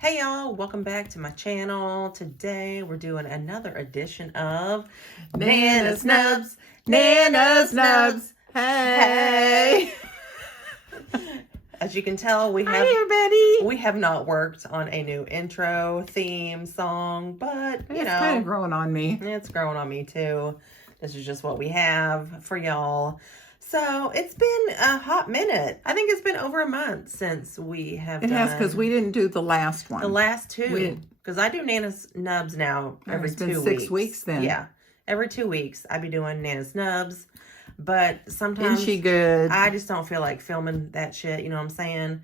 Hey y'all, welcome back to my channel. Today we're doing another edition of NAAANA'S NUBS, NAAANA'S NUBS. Hey. As you can tell, we have not worked on a new intro, theme, song, but you know, kind of growing on me. It's growing on me too. This is just what we have for y'all. So it's been a hot minute. I think it's been over a month since we have done. It has, because we didn't do the last one. The last two. Because I do NAAANA'S NUBS now every 2 weeks. It's been 6 weeks then. Yeah. Every 2 weeks I be doing NAAANA'S NUBS. But sometimes Isn't she good? I just don't feel like filming that shit. You know what I'm saying?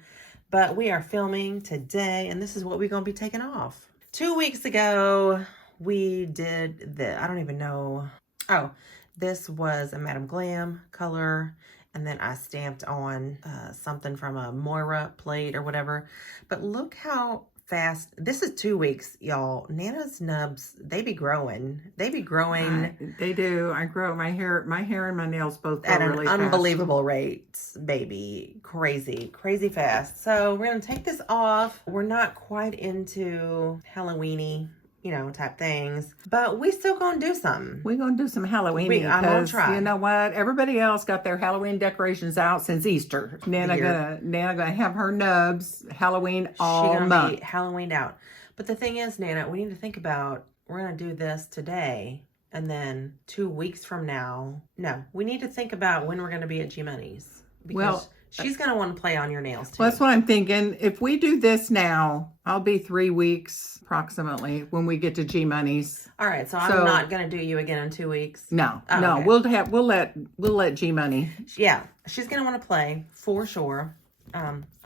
But we are filming today. And this is what we're going to be taking off. 2 weeks ago, we did the, I don't even know. Oh, this was a Madame Glam color, and then I stamped on something from a Moira plate or whatever. But look how fast, this is 2 weeks, y'all. NAAANA'S NUBS, they be growing. They be growing. They do. I grow my hair and my nails both grow at an really unbelievable rate, baby. Crazy, crazy fast. So we're going to take this off. We're not quite into Halloweenie, you know, type things, but we still gonna do something. We're gonna do some Halloween. I'm gonna try. You know what? Everybody else got their Halloween decorations out since Easter. Nana gonna have her nubs Halloween all month. She gonna be Halloween out. But the thing is, Nana, we need to think about, we're gonna do this today, and then 2 weeks from now. No, we need to think about when we're gonna be at G Money's, because well, she's going to want to play on your nails, too. Well, that's what I'm thinking. If we do this now, I'll be 3 weeks approximately when we get to G Money's. All right. So I'm not going to do you again in 2 weeks. No. Oh, no. Okay. We'll let G Money. Yeah. She's going to want to play for sure.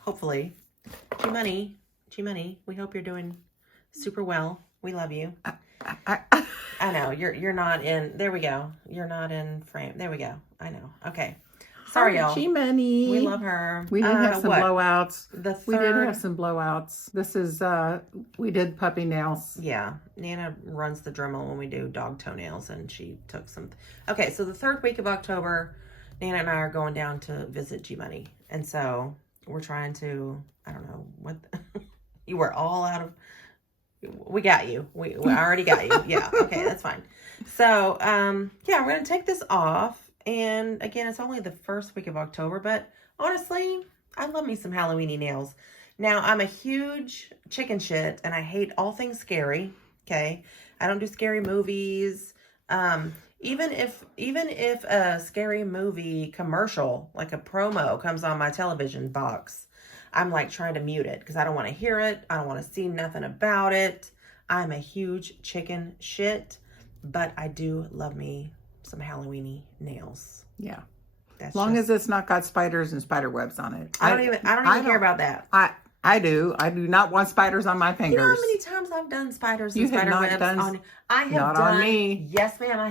Hopefully. G Money, we hope you're doing super well. We love you. I know. You're not in. There we go. You're not in frame. There we go. I know. Okay. Sorry, y'all. G Money. We love her. We did have some blowouts. We did have some blowouts. This is, we did puppy nails. Yeah. Nana runs the Dremel when we do dog toenails, and she took some. Okay, so the 3rd week of October, Nana and I are going down to visit G Money. And so we're trying to, I don't know, what, you were all out of, we got you. We already got you. Yeah, okay, that's fine. So, yeah, we're going to take this off. And again, it's only the 1st week of October, but honestly, I love me some Halloweenie nails. Now, I'm a huge chicken shit, and I hate all things scary, okay? I don't do scary movies. Even if a scary movie commercial, like a promo, comes on my television box, I'm like trying to mute it because I don't want to hear it. I don't want to see nothing about it. I'm a huge chicken shit, but I do love me some Halloweenie nails. Yeah. As long as it's not got spiders and spider webs on it. I don't even care about that. I do. I do not want spiders on my fingers. You know how many times I've done spiders and spider webs on? I have not done. On me. Yes, ma'am, I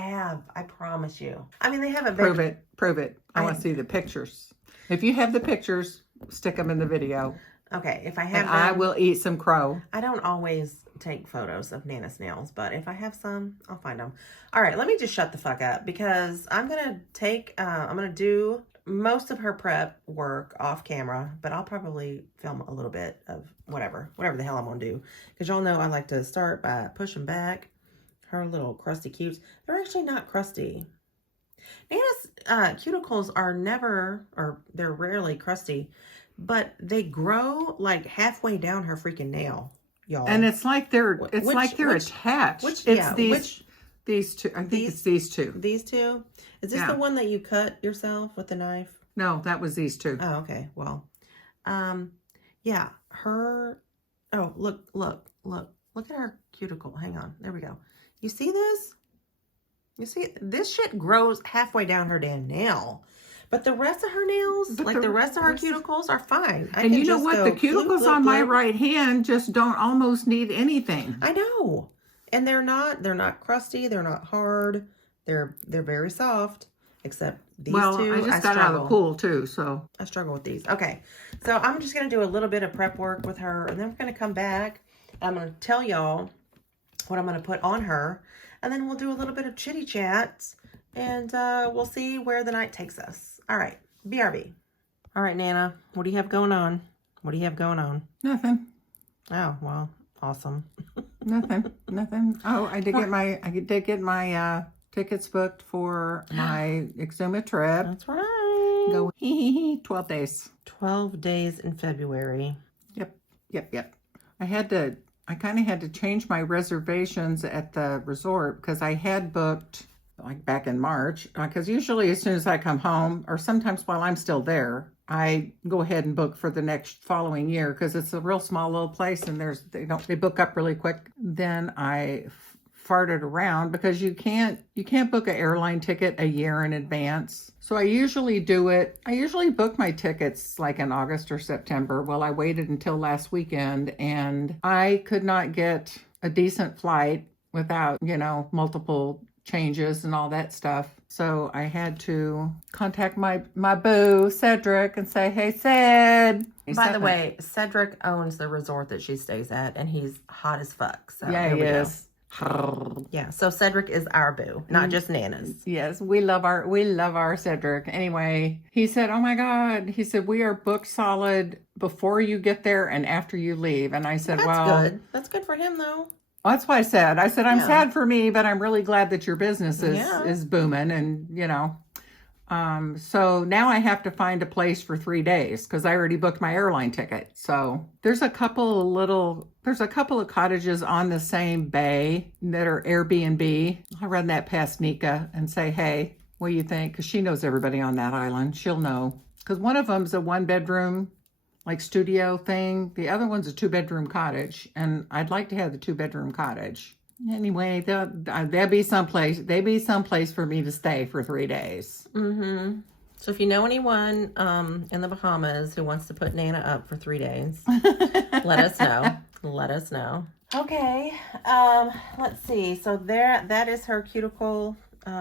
have. I promise you. I mean, they haven't been. Prove it. I want to see the pictures. If you have the pictures, stick them in the video. Okay, if I have them, I will eat some crow. I don't always take photos of Nana's nails, but if I have some, I'll find them. All right, let me just shut the fuck up because I'm going to do most of her prep work off camera, but I'll probably film a little bit of whatever the hell I'm going to do. Because y'all know I like to start by pushing back her little crusty cutes. They're actually not crusty. Nana's cuticles they're rarely crusty, but they grow like halfway down her freaking nail, y'all. And it's like they're attached. These two. I think it's these two. These two? Is this the one that you cut yourself with the knife? No, that was these two. Oh, okay. Well, yeah, oh, look at her cuticle. Hang on. There we go. You see this? You see, this shit grows halfway down her damn nail. But the rest of her nails, the rest of her cuticles are fine. And you know what? The cuticles on my right hand just don't almost need anything. I know. And they're not crusty. They're not hard. They're very soft, except these two. Well, I just got out of the pool too, so. I struggle with these. Okay. So I'm just going to do a little bit of prep work with her, and then we're going to come back. I'm going to tell y'all what I'm going to put on her, and then we'll do a little bit of chitty chats, and we'll see where the night takes us. All right, BRB. All right, Nana, what do you have going on? What do you have going on? Nothing. Oh, well, awesome. Nothing. Oh, I did get my tickets booked for my Exuma trip. That's right. Go 12 days. 12 days in February. Yep. I kind of had to change my reservations at the resort because I had booked like back in March. Because usually as soon as I come home, or sometimes while I'm still there, I go ahead and book for the next following year because it's a real small little place and they book up really quick. Then I farted around because you can't book an airline ticket a year in advance. So I usually book my tickets like in August or September. Well, I waited until last weekend and I could not get a decent flight without, multiple changes and all that stuff. So I had to contact my boo, Cedric, and say, hey, Ced. By the way, Cedric owns the resort that she stays at, and he's hot as fuck. So yeah, he is. Yeah, so Cedric is our boo, not just Nana's. Yes, we love our Cedric. Anyway, he said, oh my God, he said, we are booked solid before you get there and after you leave. And I said, good. That's good for him though. That's what I said. I'm sad for me, but I'm really glad that your business is booming and, so now I have to find a place for 3 days because I already booked my airline ticket. So there's a couple of cottages on the same bay that are Airbnb. I'll run that past Nika and say, hey, what do you think? Because she knows everybody on that island. She'll know. Because one of them's a 1-bedroom like studio thing. The other one's a 2-bedroom cottage. And I'd like to have the 2-bedroom cottage. Anyway, there'll be someplace for me to stay for 3 days. Mm-hmm. So if you know anyone in the Bahamas who wants to put Nana up for 3 days, let us know. Let us know. Okay. Let's see. So that is her cuticle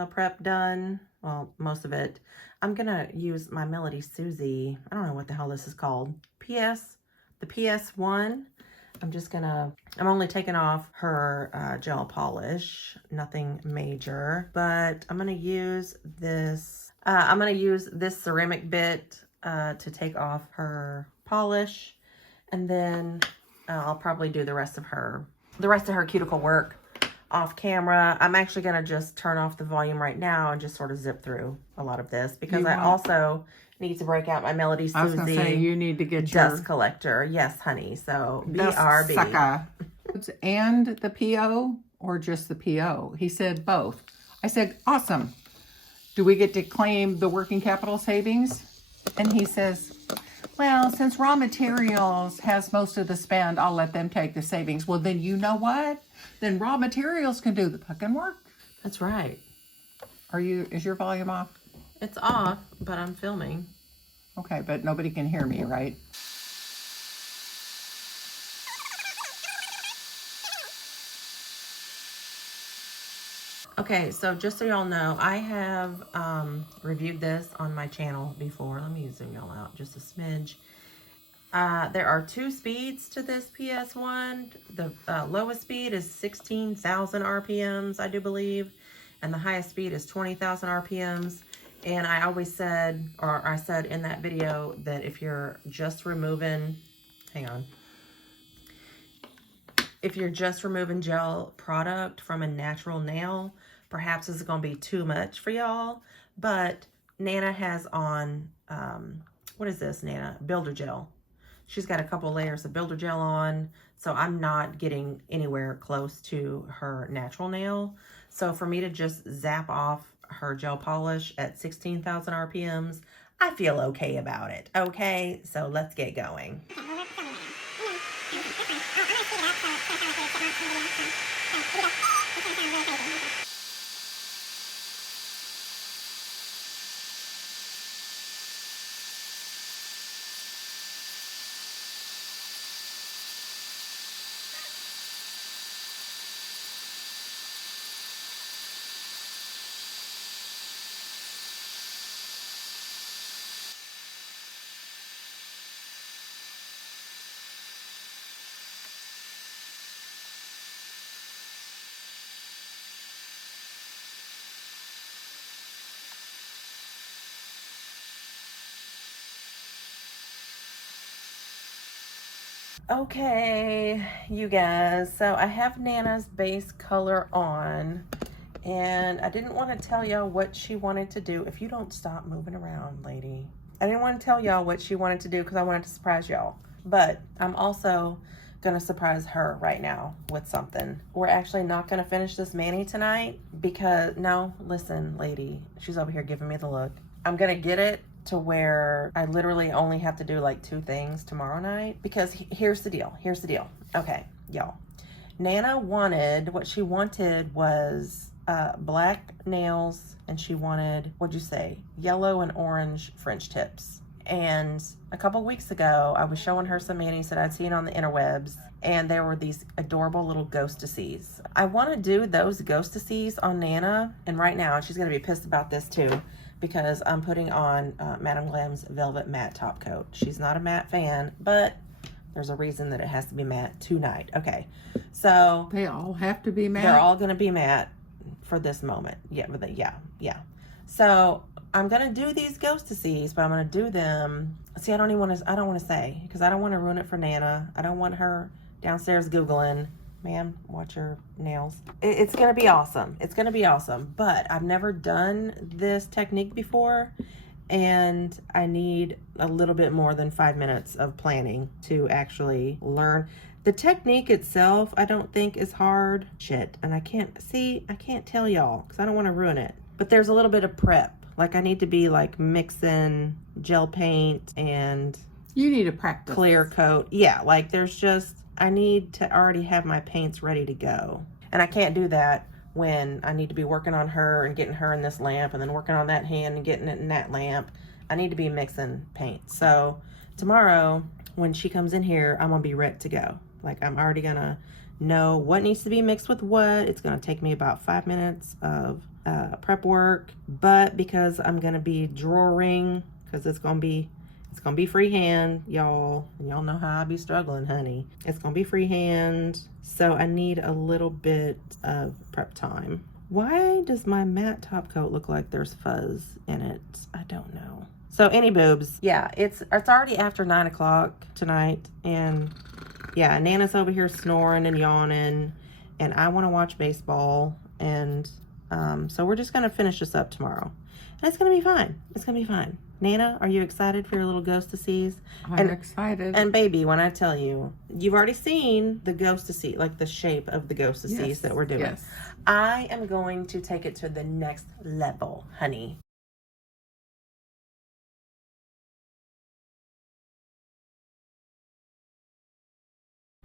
prep done. Well, most of it. I'm gonna use my Melody Susie. I don't know what the hell this is called. The PS1. I'm only taking off her gel polish, nothing major, but I'm going to use this, ceramic bit to take off her polish, and then I'll probably do the rest of her cuticle work off camera. I'm actually going to just turn off the volume right now and just sort of zip through a lot of this because I also need to break out my Melody Susie. I was going to say, you need to get dust collector. Yes, honey. So BRB. And the PO or just the PO? He said both. I said, awesome. Do we get to claim the working capital savings? And he says, well, since raw materials has most of the spend, I'll let them take the savings. Well, then you know what? Then raw materials can do the fucking work. That's right. Is your volume off? It's off, but I'm filming. Okay, but nobody can hear me, right? Okay, so just so y'all know, I have reviewed this on my channel before. Let me zoom y'all out just a smidge. There are 2 speeds to this PS1. The lowest speed is 16,000 RPMs, I do believe. And the highest speed is 20,000 RPMs. And I always said, or I said in that video, that if you're just removing, if you're just removing gel product from a natural nail, perhaps this is going to be too much for y'all. But Nana has on, what is this, Nana? Builder gel. She's got a couple layers of builder gel on, so I'm not getting anywhere close to her natural nail. So for me to just zap off her gel polish at 16,000 RPMs, I feel okay about it. Okay, so let's get going. Okay, you guys, so I have Nana's base color on, and I didn't want to tell y'all what she wanted to do. If you don't stop moving around, lady. I didn't want to tell y'all what she wanted to do because I wanted to surprise y'all. But I'm also going to surprise her right now with something. We're actually not going to finish this mani tonight because, no, listen, lady. She's over here giving me the look. I'm going to get it to where I literally only have to do like 2 things tomorrow night, because here's the deal. Okay, y'all. Nana wanted, what she wanted was black nails, and she wanted, what'd you say, yellow and orange French tips. And a couple weeks ago, I was showing her some manis that I'd seen on the interwebs, and there were these adorable little ghostesses. I want to do those ghostesses on Nana, and right now, she's going to be pissed about this too, because I'm putting on Madame Glam's Velvet Matte Top Coat. She's not a matte fan, but there's a reason that it has to be matte tonight. Okay, so They all have to be matte? they're all going to be matte for this moment. Yeah, yeah. So I'm going to do these ghostesses, but I'm going to do them. See, I don't want to say, because I don't want to ruin it for Nana. I don't want her downstairs Googling, ma'am, watch your nails. It's going to be awesome. It's going to be awesome. But I've never done this technique before, and I need a little bit more than 5 minutes of planning to actually learn. The technique itself, I don't think is hard. Shit. And I can't tell y'all because I don't want to ruin it. But there's a little bit of prep. Like, I need to be like mixing gel paint and You need to practice. clear coat. Yeah, like there's just, I need to already have my paints ready to go. And I can't do that when I need to be working on her and getting her in this lamp, and then working on that hand and getting it in that lamp. I need to be mixing paint. So tomorrow when she comes in here, I'm gonna be ready to go. Like, I'm already gonna know what needs to be mixed with what. It's gonna take me about 5 minutes of prep work, but because I'm gonna be drawing, because it's gonna be freehand, y'all. And y'all know how I be struggling, honey. It's gonna be freehand, so I need a little bit of prep time. Why does my matte top coat look like there's fuzz in it? I don't know. So any boobs, yeah, it's already after 9 o'clock tonight, and yeah, Nana's over here snoring and yawning, and I want to watch baseball, and so we're just gonna finish this up tomorrow, and it's gonna be fine. It's gonna be fine. Nana, are you excited for your little ghostesses? I'm excited. And baby, when I tell you, you've already seen the ghostesses, like the shape of the ghostesses Yes, that we're doing. yes. I am going to take it to the next level, honey.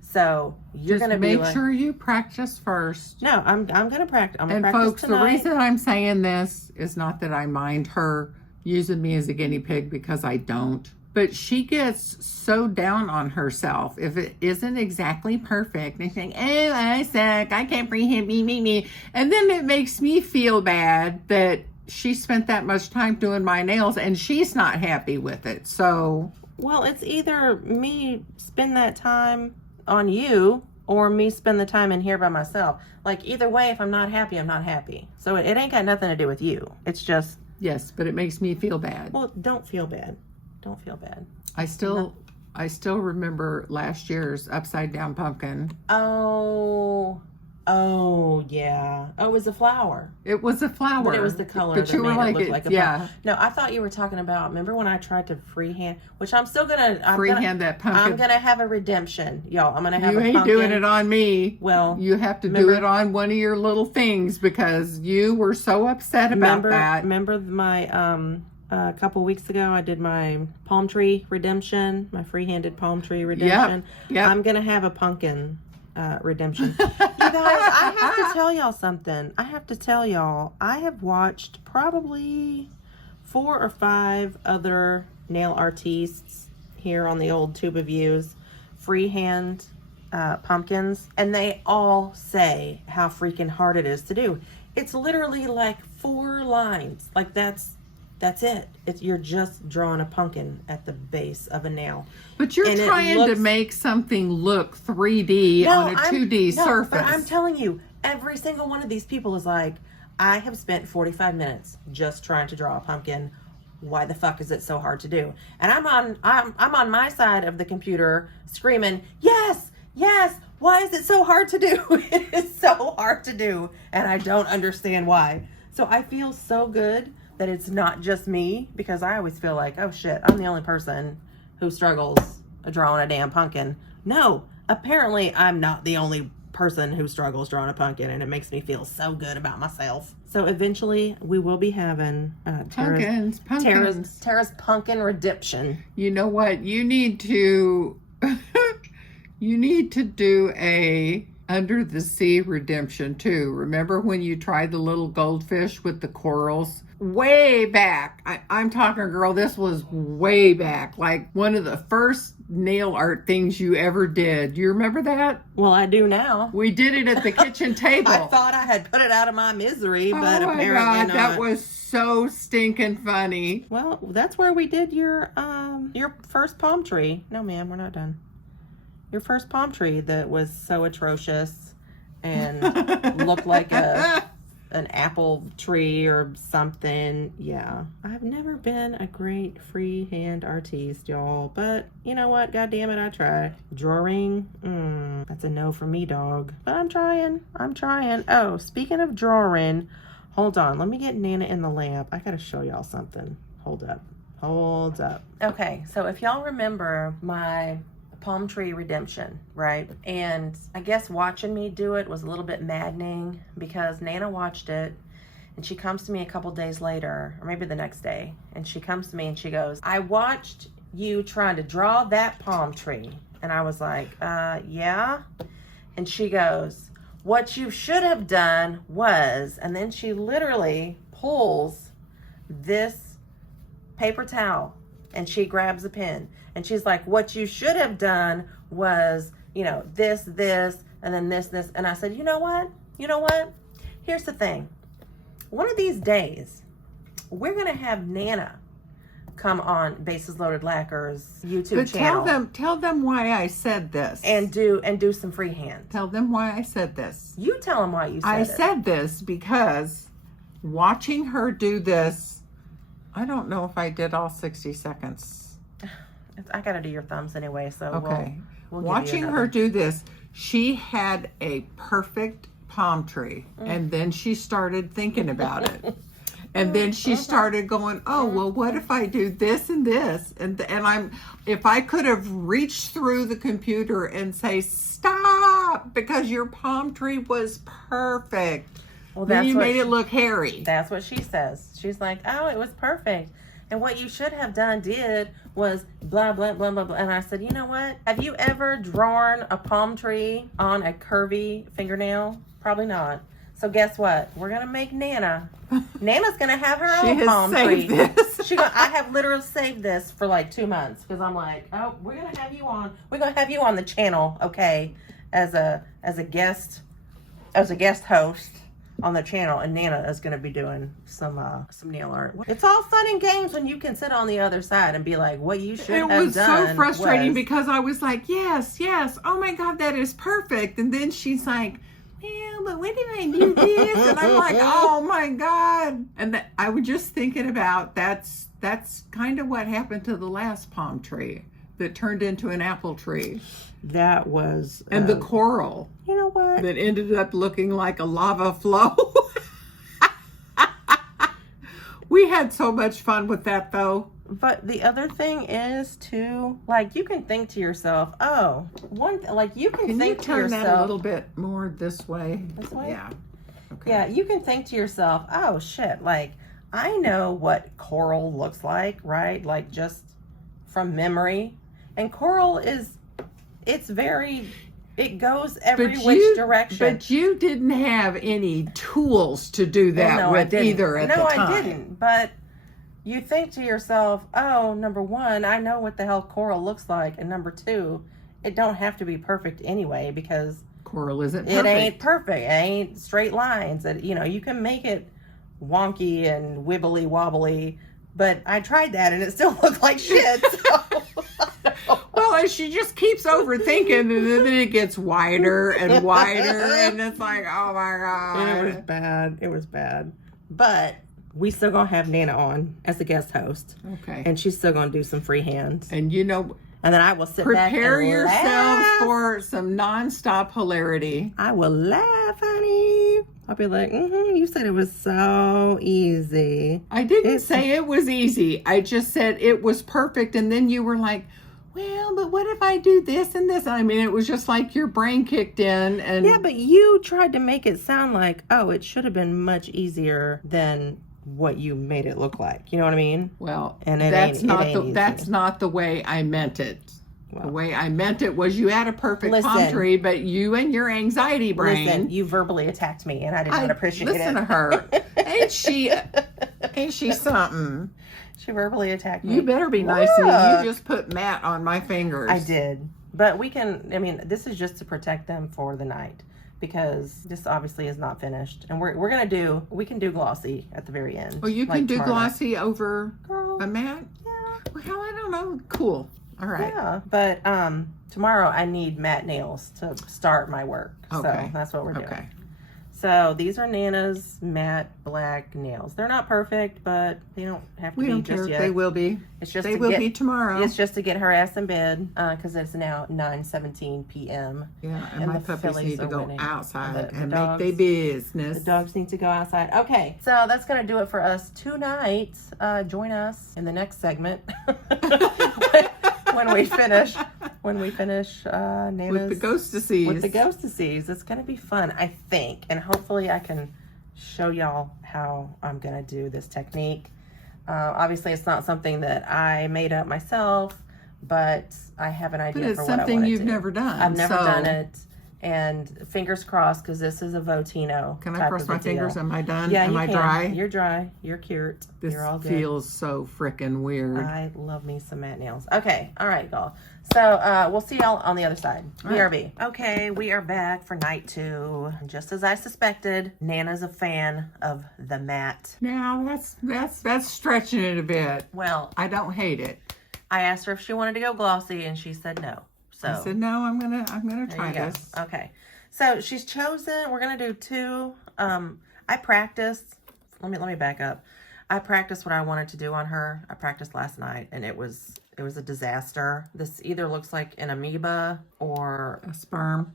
So you're Just gonna be make like, sure you practice first. no, I'm gonna practice. I'm gonna And practice folks, tonight. the reason I'm saying this is not that I mind her using me as a guinea pig, because I don't. But she gets so down on herself if it isn't exactly perfect. And she's like, oh, I suck. I can't freehand, me. And then it makes me feel bad that she spent that much time doing my nails and she's not happy with it. So, Well, it's either me spend that time on you or me spend the time in here by myself. Like, either way, if I'm not happy, I'm not happy. So it ain't got nothing to do with you. It's just, yes, but it makes me feel bad. well, don't feel bad. Don't feel bad. I still remember last year's upside down pumpkin. Oh, yeah. Oh, it was a flower. It was a flower. But it was the color But that you were made like, it look like a yeah, pumpkin. No, I thought you were talking about, remember when I tried to freehand, which I'm still gonna, freehand that pumpkin. I'm gonna have a redemption, y'all. I'm gonna have You a ain't pumpkin. doing it on me. Well, You have to remember- do it on one of your little things because you were so upset about that. Remember my a couple weeks ago I did my palm tree redemption, my free-handed palm tree redemption. Yep. I'm gonna have a pumpkin redemption. You guys, I have to tell y'all something. I have watched probably 4 or 5 other nail artists here on the old Tube of Views freehand pumpkins, and they all say how freaking hard it is to do. It's literally like 4 lines. Like that's it. You're just drawing a pumpkin at the base of a nail. But you're And it trying to looks- make something look 3D on a 2D surface. But I'm telling you, every single one of these people is like, I have spent 45 minutes just trying to draw a pumpkin why the fuck is it so hard to do? And I'm on my side of the computer screaming, yes, yes, why is it so hard to do? It is so hard to do, and I don't understand why. So I feel so good that it's not just me, because I always feel like, oh shit, I'm the only person who struggles drawing a damn pumpkin. No, apparently I'm not the only person who struggles drawing a pumpkin, and it makes me feel so good about myself. So eventually we will be having Pumpkins. Tara's pumpkin redemption. You know what? You need to you need to do a under the sea redemption too. Remember when you tried the little goldfish with the corals? Way back. I'm talking, girl, this was way back. Like one of the first nail art things you ever did. You remember that? Well, I do now. We did it at the kitchen table. I thought I had put it out of my misery, but apparently God, not. that was so stinking funny. Well, that's where we did your first palm tree. No, ma'am, we're not done. Your first palm tree that was so atrocious and looked like an apple tree or something. Yeah. I've never been a great freehand artiste, y'all. But you know what? God damn it, I try. Drawing? That's a no for me, dog. But I'm trying. Oh, speaking of drawing, hold on. Let me get Nana in the lamp. I gotta show y'all something. Hold up. Okay, so if y'all remember my palm tree redemption, right? And I guess watching me do it was a little bit maddening, because Nana watched it and she comes to me a couple days later, or maybe the next day, and she comes to me and she goes, I watched you trying to draw that palm tree. And I was like, yeah. And she goes, what you should have done was, and then she literally pulls this paper towel and she grabs a pen. And she's like, what you should have done was, you know, this, and then this. And I said, you know what? Here's the thing. One of these days, we're going to have Nana come on Bases Loaded Lacquer's YouTube channel. Tell them why I said this. And do some freehand. Tell them why I said this. You tell them why you said it. I said this because watching her do this, I don't know if I did all 60 seconds. I gotta do your thumbs anyway, so okay. We'll Watching her do this, she had a perfect palm tree, and then she started thinking about it, and then she started going, "Oh, well, what if I do this and this?" And if I could have reached through the computer and say, "Stop," because your palm tree was perfect. Well, then you made it look hairy. That's what she says. She's like, "Oh, it was perfect." And what you should have did was blah, blah, blah, blah, blah. And I said, you know what? Have you ever drawn a palm tree on a curvy fingernail? Probably not. So guess what? We're going to make Nana. Nana's going to have her own palm tree. I have literally saved this for like 2 months, because I'm like, oh, we're going to have you on. We're going to have you on the channel, okay, as a guest host on the channel, and Nana is going to be doing some nail art. It's all fun and games when you can sit on the other side and be like, what you should have done. It was so frustrating because I was like, yes, oh my God, that is perfect. And then she's like, well, but when did I do this? And I'm like, oh my God. And I was just thinking about that's kind of what happened to the last palm tree that turned into an apple tree. That was... And the coral. You know what? That ended up looking like a lava flow. We had so much fun with that, though. But the other thing is, too, like, you can think to yourself, oh, you can think to yourself... Can you turn that a little bit more this way? This way? Yeah. Okay. Yeah, you can think to yourself, oh, shit, like, I know what coral looks like, right? Like, just from memory. And coral is... it goes every which direction. But you didn't have any tools to do that with either at the time. No, I didn't. But you think to yourself, oh, number one, I know what the hell coral looks like. And number two, it don't have to be perfect anyway, because coral isn't perfect. It ain't perfect. It ain't straight lines. You can make it wonky and wibbly wobbly. But I tried that and it still looked like shit. So. Well, she just keeps overthinking, and then it gets wider and wider, and it's like, oh my God. It was bad. But we still gonna have Nana on as a guest host. Okay. And she's still gonna do some freehand. And you know, And then I will sit back and prepare yourselves laugh. for some nonstop hilarity. I will laugh, honey. I'll be like, you said it was so easy. I didn't say it was easy. I just said it was perfect. And then you were like, well, but what if I do this and this? I mean, it was just like your brain kicked in. And Yeah, but you tried to make it sound like, oh, it should have been much easier than what you made it look like. You know what I mean? well, And it that's ain't- it not ain't the easy. that's not the way I meant it. Well. The way I meant it was you had a perfect palm Listen. tree, but you and your anxiety brain. Listen, you verbally attacked me, and I did not appreciate listen it. to her. Ain't she something? She verbally attacked me. You better be nice to me. Look. You just put Matt on my fingers. I did. But we can, I mean, this is just to protect them for the night. Because this obviously is not finished. And we're going to do, we can do glossy at the very end. Oh, you like can do tomorrow night. glossy over Girl, a mat? yeah. Well, I don't know. Cool. All right. Yeah. But tomorrow I need matte nails to start my work. Okay. So that's what we're doing. Okay. So these are Nana's matte black nails. They're not perfect, but they don't have to We be don't just care. yet. They will be. It's just They to will get, be tomorrow. It's just to get her ass in bed because it's now 9:17 p.m. Yeah, and and my the puppies Phillies need to are go winning. outside The and dogs- make their business. The dogs need to go outside. Okay, so that's gonna do it for us tonight. Join us in the next segment when we finish. Nana's With the ghostesses. with the ghostesses. It's gonna be fun, I think, and hopefully I can show y'all how I'm gonna do this technique. Obviously, it's not something that I made up myself, but I have an idea But it's for what I something want to you've do. never done. I've never so done it, and fingers crossed because this is a Votino. Can I type cross of a my fingers? deal. Am I done? Yeah, Am you I can. dry? You're dry. You're cured. This You're all good. feels so freaking weird. I love me some matte nails. Okay, all right, y'all. So we'll see y'all on the other side. All right. BRB. Okay, we are back for night 2. Just as I suspected, Nana's a fan of the matte. Now that's stretching it a bit. Well, I don't hate it. I asked her if she wanted to go glossy, and she said no. So I said no. I'm gonna there try you go. this. Okay, so she's chosen. We're gonna do 2. I practiced. Let me back up. I practiced what I wanted to do on her. I practiced last night, and it was a disaster. This either looks like an amoeba or A sperm.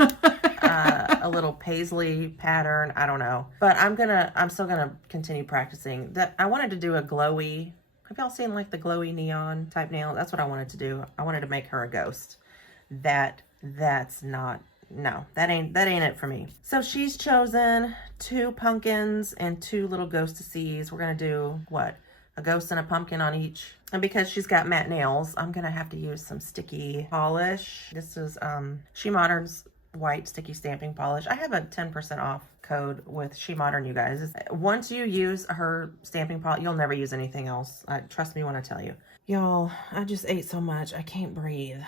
a little paisley pattern. I don't know, but I'm still gonna continue practicing. That I wanted to do a glowy. Have y'all seen like the glowy neon type nail? That's what I wanted to do. I wanted to make her a ghost. That's not. No, that ain't it for me. So she's chosen 2 pumpkins and 2 little ghostesses. We're gonna do what? A ghost and a pumpkin on each. And because she's got matte nails, I'm gonna have to use some sticky polish. This is She Modern's white sticky stamping polish. I have a 10% off code with She Modern, you guys. Once you use her stamping polish, you'll never use anything else. Trust me when I tell you. Y'all, I just ate so much. I can't breathe.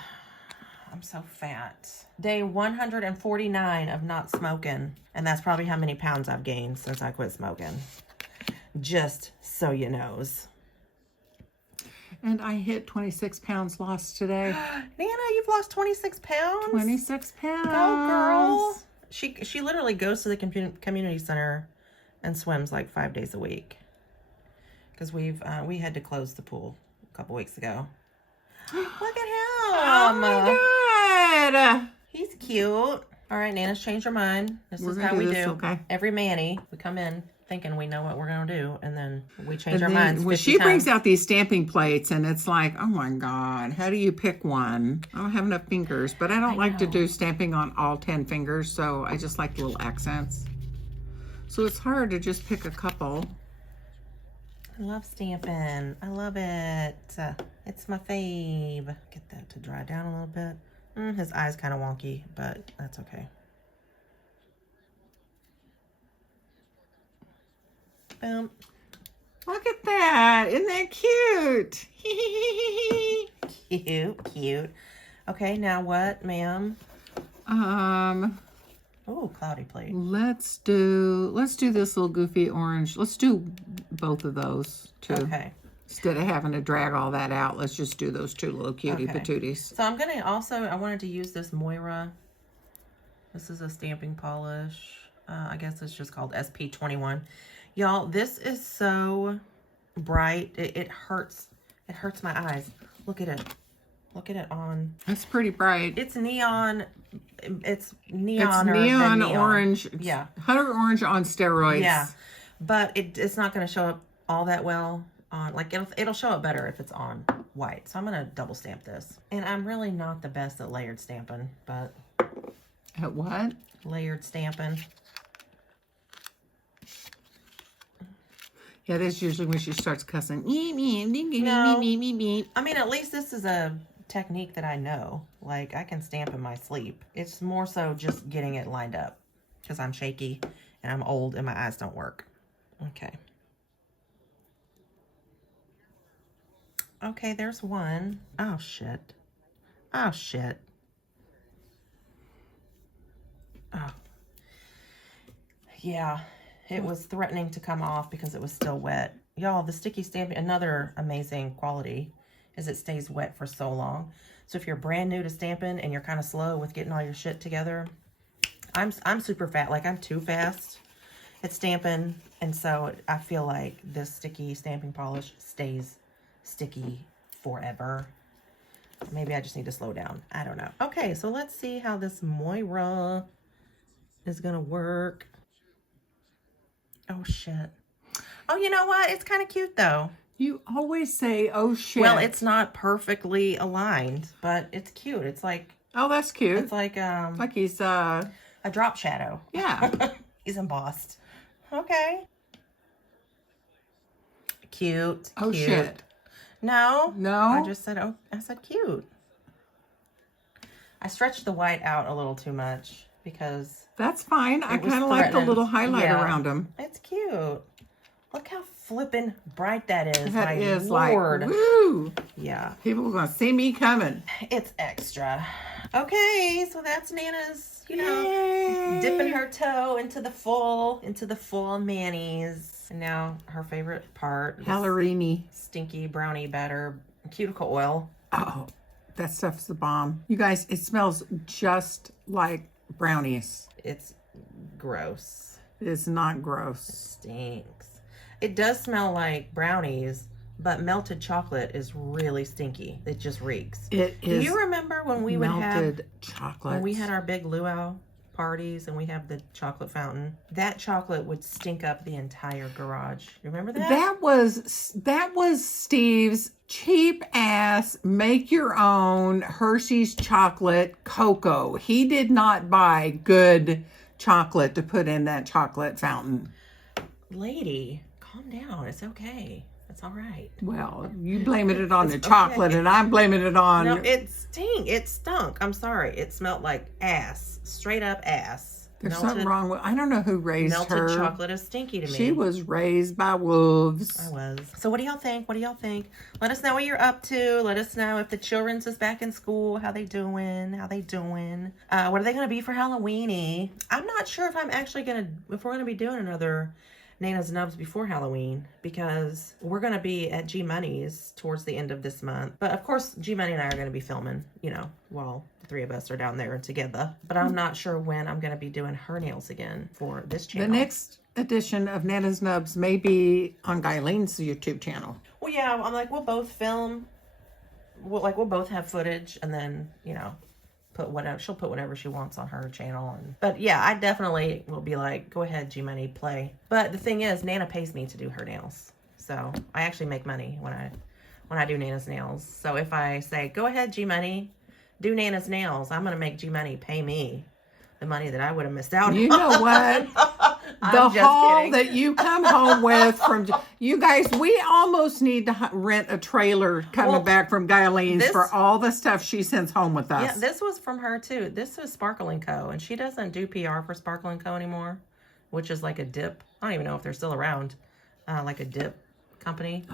I'm so fat. Day 149 of not smoking. And that's probably how many pounds I've gained since I quit smoking. Just so you knows. And I hit 26 pounds lost today. Nana, you've lost 26 pounds? 26 pounds. Go, girl. She literally goes to the community center and swims like 5 days a week. Because we had to close the pool a couple weeks ago. Look at him. Oh my God. He's cute. All right, Nana's changed her mind. This We're is gonna how do we this, do. okay? Every Manny, we come in thinking we know what we're going to do, and then we change And our then minds. when 50 she brings times. out these stamping plates, and it's like, oh my God, how do you pick one? I don't have enough fingers, but I don't like to know. do stamping on all 10 fingers, so I just like little accents. So it's hard to just pick a couple. I love stamping. I love it. It's my fave. Get that to dry down a little bit. His eye's kind of wonky, but that's okay. Boom. Look at that. Isn't that cute? Cute. Okay, now what, ma'am? Oh, cloudy plate. Let's do this little goofy orange. Let's do both of those too. Okay. Instead of having to drag all that out, let's just do those 2 little cutie Okay. patooties. So I'm gonna also, I wanted to use this Moira. This is a stamping polish. I guess it's just called SP21. Y'all, this is so bright. It hurts. It hurts my eyes. Look at it. Look at it on. It's pretty bright. It's neon. It's It's neon neon orange. It's yeah. Hunter orange on steroids. Yeah. But it's not going to show up all that well on, like, it'll show up better if it's on white. So I'm going to double stamp this. And I'm really not the best at layered stamping, but. At what? Layered stamping. Yeah, that's usually when she starts cussing. No. I mean, at least this is a technique that I know. Like, I can stamp in my sleep. It's more so just getting it lined up because I'm shaky and I'm old and my eyes don't work. Okay. Okay, there's one. Oh, shit. Oh, shit. Oh. Yeah. It was threatening to come off because it was still wet. Y'all, the sticky stamping, another amazing quality is it stays wet for so long. So if you're brand new to stamping and you're kind of slow with getting all your shit together, I'm super fast. Like, I'm too fast at stamping. And so I feel like this sticky stamping polish stays sticky forever. Maybe I just need to slow down. I don't know. Okay, so let's see how this Moira is going to work. Oh, shit. Oh, you know what? It's kind of cute, though. You always say, oh, shit. Well, it's not perfectly aligned, but it's cute. It's like... Oh, that's cute. It's like he's... a drop shadow. Yeah. He's embossed. Okay. Cute. Oh, cute. shit. No. No? I just said, oh, I said cute. I stretched the white out a little too much because... That's fine. I kind of like the little highlight around them. It's cute. Look how flippin' bright that is. That my is Lord. like, woo! Yeah. People are going to see me coming. It's extra. Okay, so that's Nana's, you know, Yay. dipping her toe into the full mayonnaise. And now her favorite part. Halloweenie. Stinky brownie batter, cuticle oil. Oh, that stuff's the bomb. You guys, it smells just like brownies. It's gross. It is not gross. It stinks. It does smell like brownies, but melted chocolate is really stinky. It just reeks. It is. Do you remember when we would have melted chocolate? when we had our big luau parties and we have the chocolate fountain? That chocolate would stink up the entire garage. You remember that? That was Steve's cheap ass make your own Hershey's chocolate cocoa. He did not buy good chocolate to put in that chocolate fountain. Lady, calm down. It's okay. It's all right. Well, you blaming it on the It's chocolate okay. and I'm blaming it on... No, it stunk. I'm sorry. It smelled like ass. Straight up ass. There's something wrong with... I don't know who raised her. Melted chocolate is stinky to me. She was raised by wolves. I was. So what do y'all think? What do y'all think? Let us know what you're up to. Let us know if the children's is back in school. How they doing? What are they going to be for Halloweenie? I'm not sure if we're going to be doing another NAAANA'S NUBS before Halloween, because we're going to be at G Money's towards the end of this month. But of course, G Money and I are going to be filming, you know, while the three of us are down there together. But I'm not sure when I'm going to be doing her nails again for this channel. The next edition of NAAANA'S NUBS may be on Guyleen's YouTube channel. Well, yeah, I'm like, we'll both film. We'll both have footage, and then, you know, she'll put whatever she wants on her channel. But yeah, I definitely will be like, go ahead, G Money, play. But the thing is, Nana pays me to do her nails, so I actually make money when I do Nana's nails. So if I say, go ahead, G Money, do Nana's nails, I'm gonna make G Money pay me the money that I would have missed out on. You know what? The haul that you come home with from... You guys, we almost need to rent a trailer coming back from Guyleen's for all the stuff she sends home with us. Yeah, this was from her too. This was Sparkle & Co. And she doesn't do PR for Sparkle & Co. anymore, which is like a dip. I don't even know if they're still around. Like a dip company.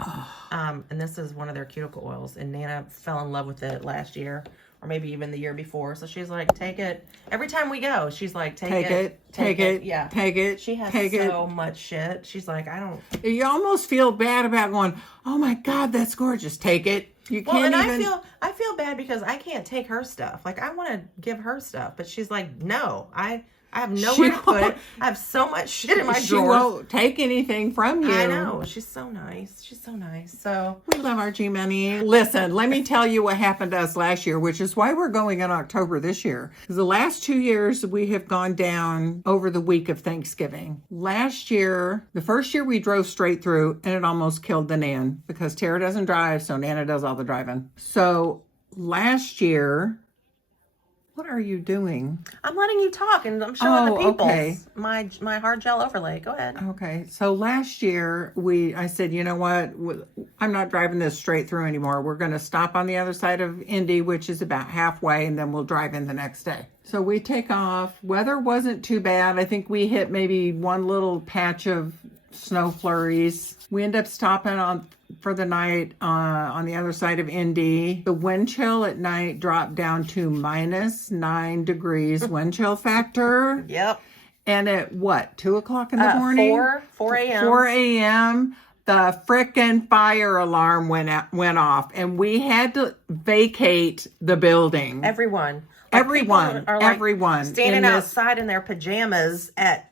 And this is one of their cuticle oils. And Nana fell in love with it last year. Or maybe even the year before. So she's like, take it. Every time we go, she's like, take it. Yeah. Take it. She has so much shit. She's like, I don't. You almost feel bad about going, oh my God, that's gorgeous. Take it. You can't I feel bad because I can't take her stuff. Like, I want to give her stuff. But she's like, no, I I have nowhere to put it. I have so much shit in my She drawers. won't take anything from you. I know. She's so nice. She's so nice. So We love our G Money. Listen, let me tell you what happened to us last year, which is why we're going in October this year. Because the last 2 years we have gone down over the week of Thanksgiving. Last year, the first year we drove straight through and it almost killed the Nan because Tara doesn't drive, so Nana does all the driving. So last year, what are you doing? I'm letting you talk and I'm showing the people okay. my hard gel overlay. Go ahead. Okay, so last year I said, you know what? I'm not driving this straight through anymore. We're going to stop on the other side of Indy, which is about halfway, and then we'll drive in the next day. So we take off. Weather wasn't too bad. I think we hit maybe one little patch of snow flurries. We end up stopping for the night on the other side of Indy. The wind chill at night dropped down to -9 degrees wind chill factor. Yep. And at what, 2 o'clock in the morning? 4 a.m. 4 a.m. The frickin' fire alarm went off, and we had to vacate the building. Everyone. Everyone. Are Everyone. standing outside in their pajamas at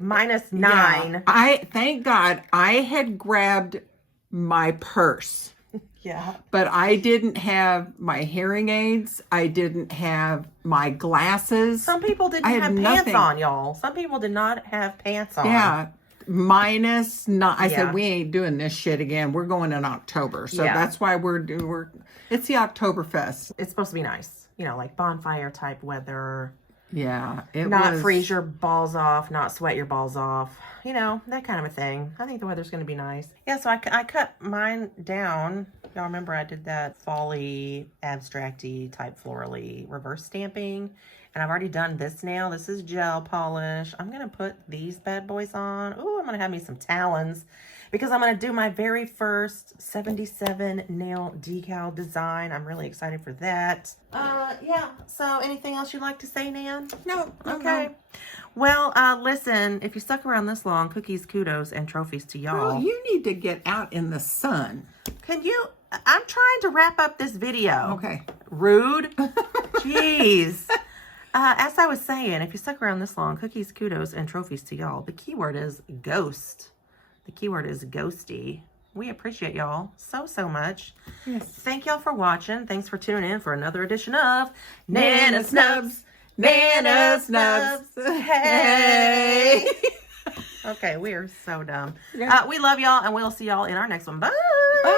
-9. Yeah. Thank God I had grabbed my purse. Yeah. But I didn't have my hearing aids. I didn't have my glasses. Some people didn't have pants on, y'all. Some people did not have pants on. Yeah. -9. I Yeah. said, we ain't doing this shit again. We're going in October. So Yeah. that's why it's the Oktoberfest. It's supposed to be nice. You know, like bonfire type weather. Yeah. Not freeze your balls off, not sweat your balls off. You know, that kind of a thing. I think the weather's going to be nice. Yeah, so I cut mine down. Y'all remember I did that fall-y, abstract-y type florally reverse stamping. And I've already done this nail. This is gel polish. I'm going to put these bad boys on. Ooh, I'm going to have me some talons because I'm going to do my very first 77 nail decal design. I'm really excited for that. Yeah. So anything else you'd like to say, Nan? No. Okay. No. Well, listen, if you stuck around this long, cookies, kudos, and trophies to y'all. Girl, you need to get out in the sun. Can you? I'm trying to wrap up this video. Okay. Rude. Jeez. As I was saying, if you stuck around this long, cookies, kudos, and trophies to y'all. The keyword is ghost. The keyword is ghosty. We appreciate y'all so much. Yes. Thank y'all for watching. Thanks for tuning in for another edition of NAAANA'S NUBS. NAAANA'S NUBS. Hey. Okay, we are so dumb. Yeah. We love y'all, and we'll see y'all in our next one. Bye. Bye.